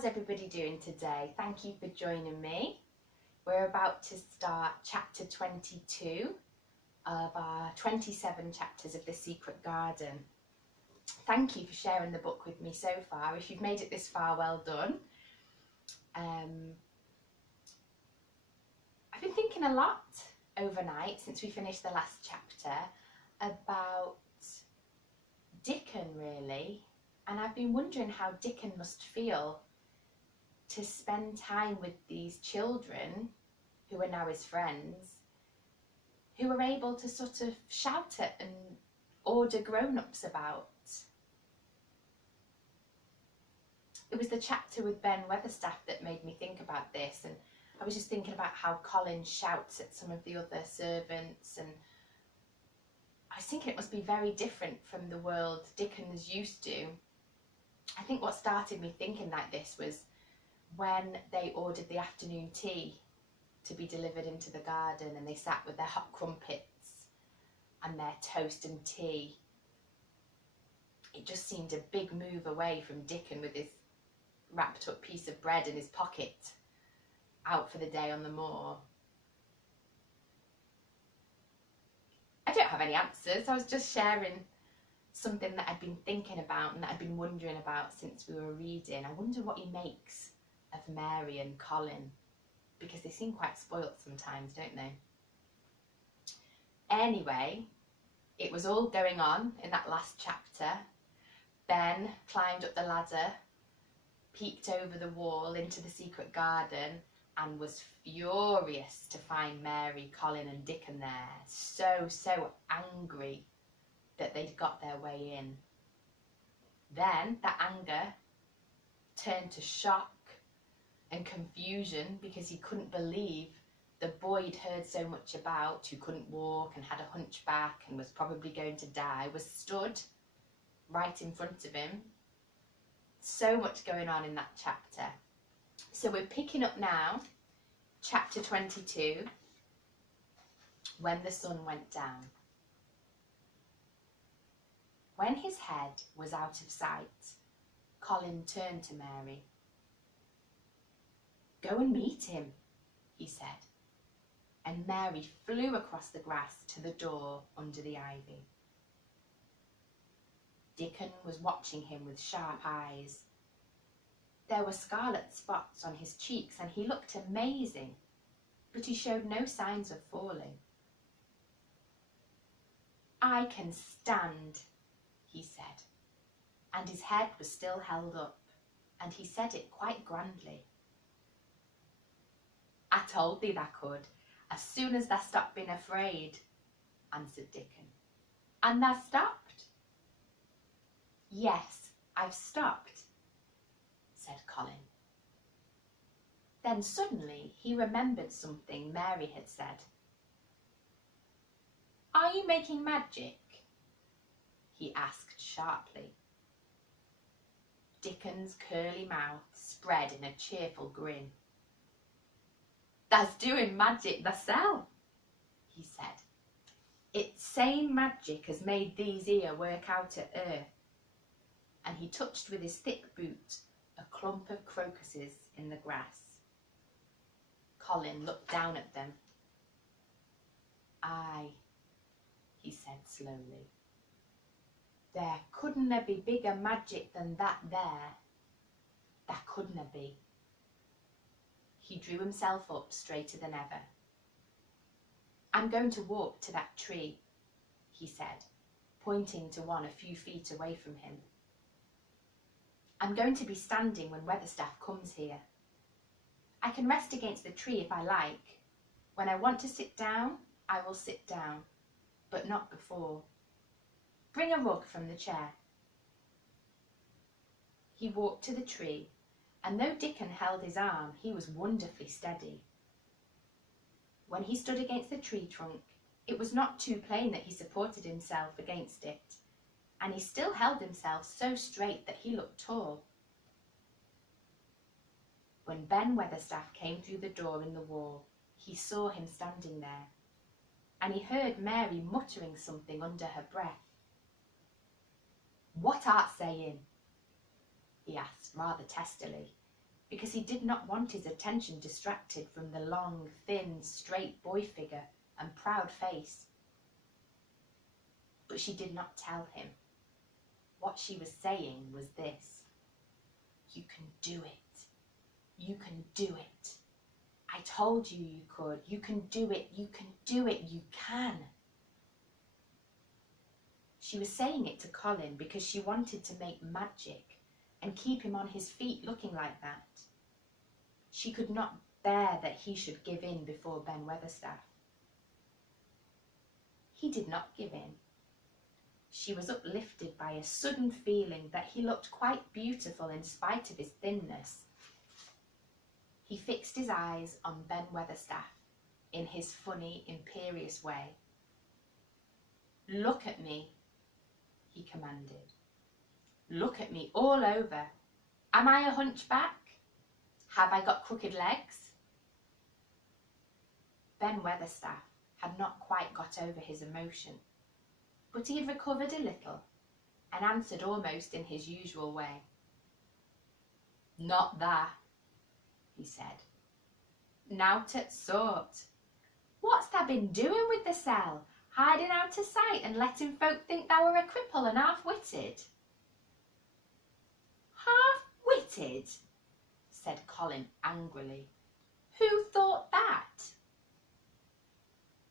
How's everybody doing today? Thank you for joining me. We're about to start chapter 22 of our 27 chapters of The Secret Garden. Thank you for sharing the book with me so far. If you've made it this far, well done. I've been thinking a lot overnight since we finished the last chapter about Dickon, really. And I've been wondering how Dickon must feel to spend time with these children who are now his friends, who are able to sort of shout at and order grown-ups about. It was the chapter with Ben Weatherstaff that made me think about this, and I was just thinking about how Colin shouts at some of the other servants, and I was thinking it must be very different from the world Dickon is used to. I think what started me thinking like this was when they ordered the afternoon tea to be delivered into the garden, and they sat with their hot crumpets and their toast and tea. It just seemed a big move away from Dickon with his wrapped up piece of bread in his pocket, out for the day on the moor. I don't have any answers. I was just sharing something that I'd been thinking about and that I'd been wondering about since we were reading. I wonder what he makes of Mary and Colin, because they seem quite spoilt sometimes, don't they? Anyway, it was all going on in that last chapter. Ben climbed up the ladder, peeked over the wall into the secret garden, and was furious to find Mary, Colin and Dickon there. So angry that they'd got their way in. Then that anger turned to shock and confusion, because he couldn't believe the boy he'd heard so much about, who couldn't walk and had a hunchback and was probably going to die, was stood right in front of him. So much going on in that chapter. So we're picking up now, chapter 22, when the sun went down. When his head was out of sight, Colin turned to Mary. "Go and meet him," he said, and Mary flew across the grass to the door under the ivy. Dickon was watching him with sharp eyes. There were scarlet spots on his cheeks and he looked amazing, but he showed no signs of falling. "I can stand," he said, and his head was still held up, and he said it quite grandly. "I told thee thou could, as soon as thou stopped being afraid," answered Dickon. "And thou stopped?" "Yes, I've stopped," said Colin. Then suddenly he remembered something Mary had said. "Are you making magic?" he asked sharply. Dickon's curly mouth spread in a cheerful grin. "Thou's doing magic thysel," he said. "It's same magic as made these here work out at earth." And he touched with his thick boot a clump of crocuses in the grass. Colin looked down at them. "Aye," he said slowly. "There couldna be bigger magic than that there. There couldna be." He drew himself up straighter than ever. "I'm going to walk to that tree," he said, pointing to one a few feet away from him. "I'm going to be standing when Weatherstaff comes here. I can rest against the tree if I like. When I want to sit down, I will sit down, but not before. Bring a rug from the chair." He walked to the tree, and though Dickon held his arm, he was wonderfully steady. When he stood against the tree trunk, it was not too plain that he supported himself against it, and he still held himself so straight that he looked tall. When Ben Weatherstaff came through the door in the wall, he saw him standing there, and he heard Mary muttering something under her breath. "What art saying?" he asked rather testily, because he did not want his attention distracted from the long, thin, straight boy figure and proud face. But she did not tell him. What she was saying was this: "You can do it. You can do it. I told you you could. You can do it. You can do it. You can." She was saying it to Colin because she wanted to make magic and keep him on his feet looking like that. She could not bear that he should give in before Ben Weatherstaff. He did not give in. She was uplifted by a sudden feeling that he looked quite beautiful in spite of his thinness. He fixed his eyes on Ben Weatherstaff in his funny, imperious way. "Look at me," he commanded. "Look at me all over. Am I a hunchback? Have I got crooked legs?" Ben Weatherstaff had not quite got over his emotion, but he had recovered a little and answered almost in his usual way. "Not that," he said. "Nowt at sort. What's thou been doing with the cell? Hiding out of sight and letting folk think thou were a cripple and half-witted?" "Half-witted?" said Colin angrily. "Who thought that?"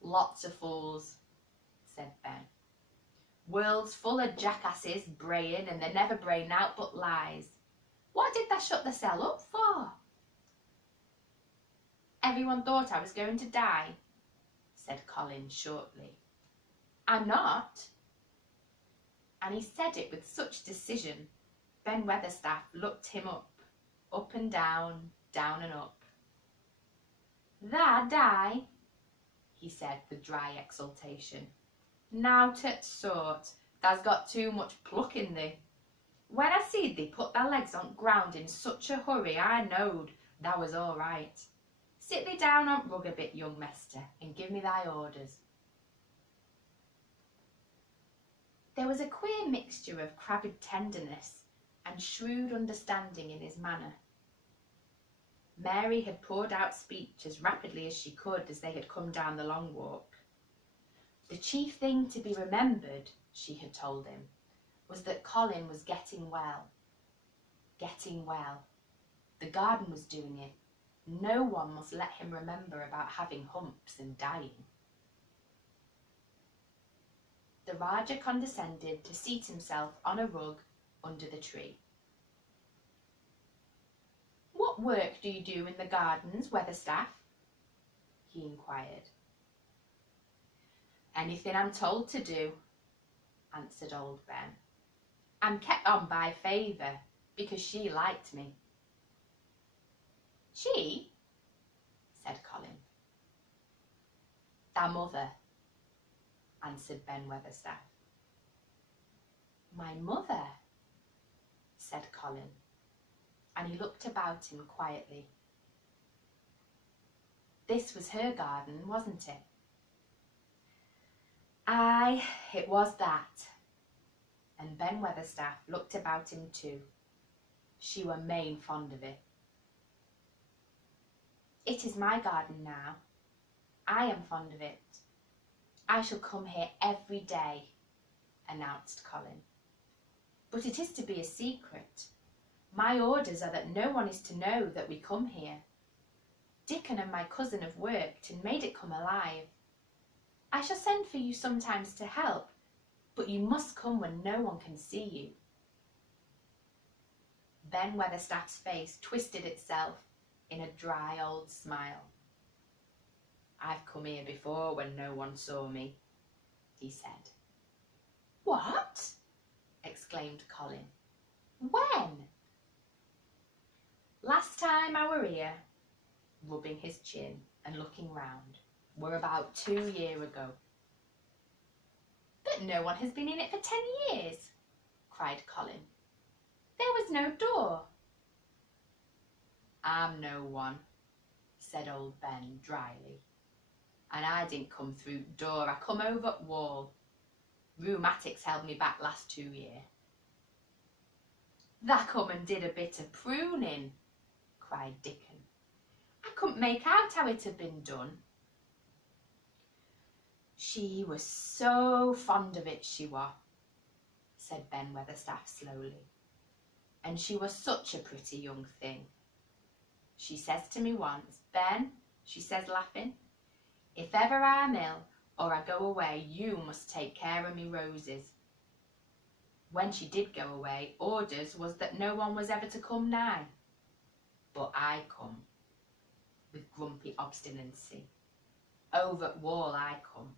"Lots of fools," said Ben. "World's full of jackasses braying, and they never bray nowt but lies. What did thou shut the cell up for?" "Everyone thought I was going to die," said Colin shortly. "I'm not." And he said it with such decision, Ben Weatherstaff looked him up and down and up. "Tha die?" he said with dry exultation. "Nowt at sort. Tha's got too much pluck in thee. When I seed thee put thy legs on ground in such a hurry, I knowed thou was all right. Sit thee down on rug a bit, young mester, and give me thy orders." There was a queer mixture of crabbed tenderness and shrewd understanding in his manner. Mary had poured out speech as rapidly as she could as they had come down the long walk. The chief thing to be remembered, she had told him, was that Colin was getting well. Getting well. The garden was doing it. No one must let him remember about having humps and dying. The Rajah condescended to seat himself on a rug under the tree. "What work do you do in the gardens, Weatherstaff?" he inquired. "Anything I'm told to do," answered old Ben. "I'm kept on by favour, because she liked me." "She?" said Colin. "Thy mother," answered Ben Weatherstaff. "My mother?" said Colin, and he looked about him quietly. This was her garden, wasn't it? Aye, it was that. And Ben Weatherstaff looked about him too. She were main fond of it. "It is my garden now. I am fond of it. I shall come here every day," announced Colin. "But it is to be a secret. My orders are that no one is to know that we come here. Dickon and my cousin have worked and made it come alive. I shall send for you sometimes to help, but you must come when no one can see you." Ben Weatherstaff's face twisted itself in a dry old smile. "I've come here before when no one saw me," he said. "What?" exclaimed Colin. "When?" "Last time I were here," rubbing his chin and looking round, "were about 2 years ago." "But no one has been in it for 10 years," cried Colin. "There was no door." "I'm no one," said old Ben dryly. "And I didn't come through door, I come over wall. Rheumatics held me back last 2 year." "Tha come and did a bit of pruning," cried Dickon. I couldn't make out how it had been done. She was so fond of it, she was, said Ben Weatherstaff slowly. And she was such a pretty young thing. She says to me once, Ben, she says laughing, if ever I'm ill or I go away, you must take care of me roses. When she did go away, orders was that no one was ever to come nigh. But I come, with grumpy obstinacy. Over at wall I come,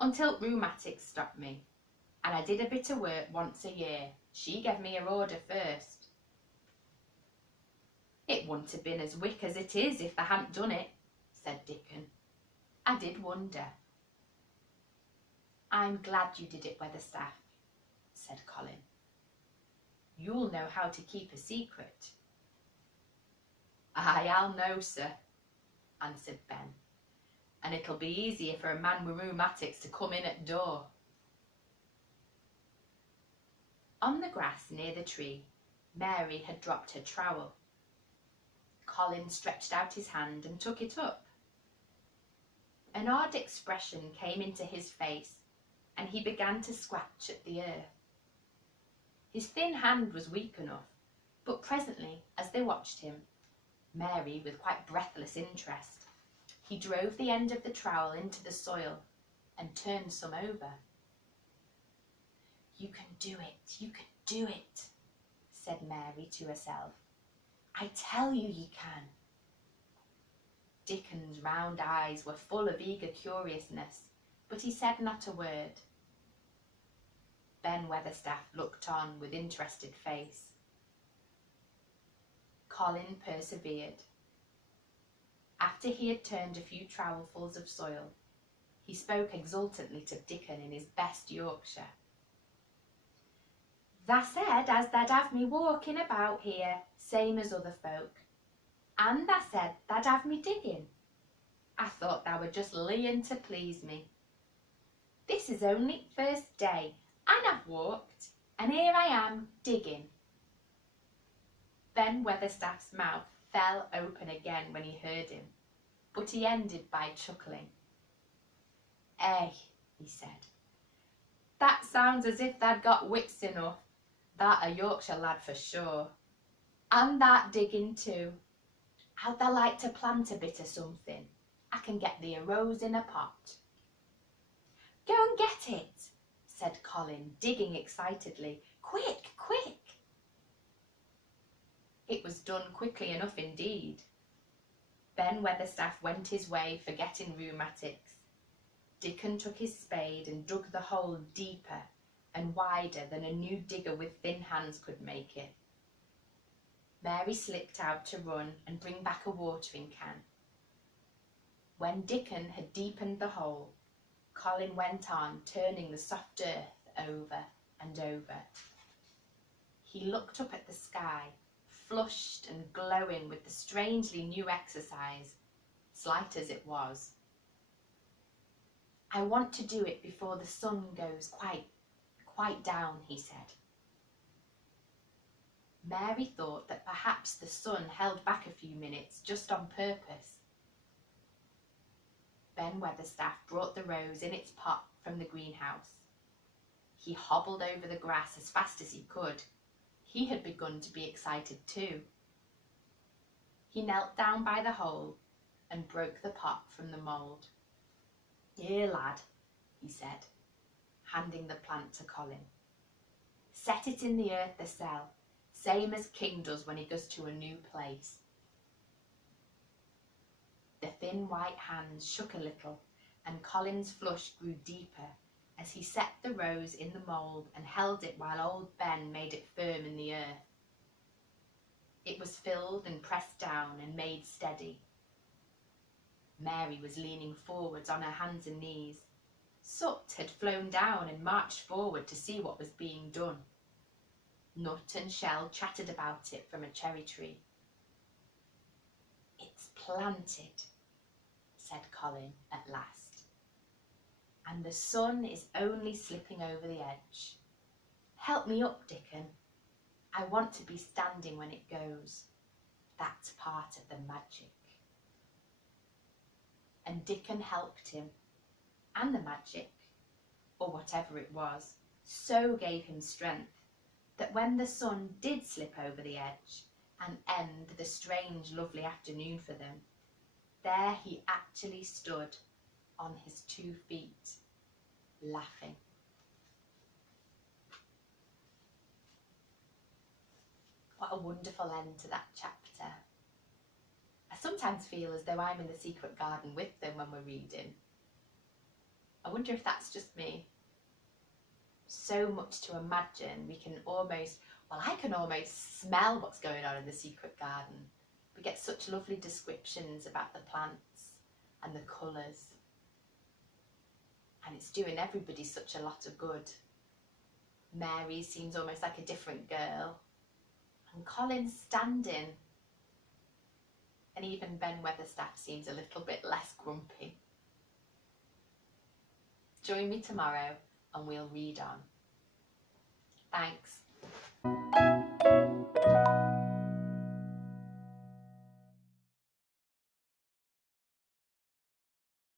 until rheumatics stopped me, and I did a bit of work once a year. She gave me her order first. It wouldn't have been as wick as it is if I hadn't done it, said Dickon. I did wonder. I'm glad you did it, Weatherstaff, said Colin. You'll know how to keep a secret. Aye, I'll know, sir, answered Ben, and it'll be easier for a man with rheumatics to come in at door. On the grass near the tree, Mary had dropped her trowel. Colin stretched out his hand and took it up. An odd expression came into his face, and he began to scratch at the earth. His thin hand was weak enough, but presently, as they watched him, Mary with quite breathless interest, he drove the end of the trowel into the soil and turned some over. You can do it, you can do it, said Mary to herself. I tell you can. Dickon's round eyes were full of eager curiousness, but he said not a word. Ben Weatherstaff looked on with interested face. Colin persevered. After he had turned a few trowelfuls of soil, he spoke exultantly to Dickon in his best Yorkshire. Tha said as tha'd have me walking about here, same as other folk. And tha said tha'd have me digging. I thought thou were just leeing to please me. This is only first day, and I've walked, and here I am digging. Ben Weatherstaff's mouth fell open again when he heard him, but he ended by chuckling. Eh, he said, that sounds as if tha'd got wits enough. That a Yorkshire lad for sure. And that digging too. How'd thou like to plant a bit of something? I can get thee a rose in a pot. Go and get it, said Colin, digging excitedly. Quick, quick. It was done quickly enough indeed. Ben Weatherstaff went his way, forgetting rheumatics. Dickon took his spade and dug the hole deeper and wider than a new digger with thin hands could make it. Mary slipped out to run and bring back a watering can. When Dickon had deepened the hole, Colin went on turning the soft earth over and over. He looked up at the sky, flushed and glowing with the strangely new exercise, slight as it was. I want to do it before the sun goes quite down, he said. Mary thought that perhaps the sun held back a few minutes just on purpose. Ben Weatherstaff brought the rose in its pot from the greenhouse. He hobbled over the grass as fast as he could. He had begun to be excited too. He knelt down by the hole and broke the pot from the mould. Here, lad, he said, handing the plant to Colin. Set it in the earth thysel, same as King does when he goes to a new place. The thin white hands shook a little, and Colin's flush grew deeper as he set the rose in the mould and held it while old Ben made it firm in the earth. It was filled and pressed down and made steady. Mary was leaning forwards on her hands and knees. Sut had flown down and marched forward to see what was being done. Nut and Shell chattered about it from a cherry tree. It's planted, said Colin at last, and the sun is only slipping over the edge. Help me up, Dickon. I want to be standing when it goes. that's part of the magic. And Dickon helped him, and the magic, or whatever it was, so gave him strength that when the sun did slip over the edge and end the strange, lovely afternoon for them, there he actually stood on his 2 feet, laughing. What a wonderful end to that chapter. I sometimes feel as though I'm in the secret garden with them when we're reading. I wonder if that's just me. So much to imagine. We can almost, well, I can almost smell what's going on in the secret garden. We get such lovely descriptions about the plants and the colours. And it's doing everybody such a lot of good. Mary seems almost like a different girl. And Colin's standing. And even Ben Weatherstaff seems a little bit less grumpy. Join me tomorrow and we'll read on. Thanks.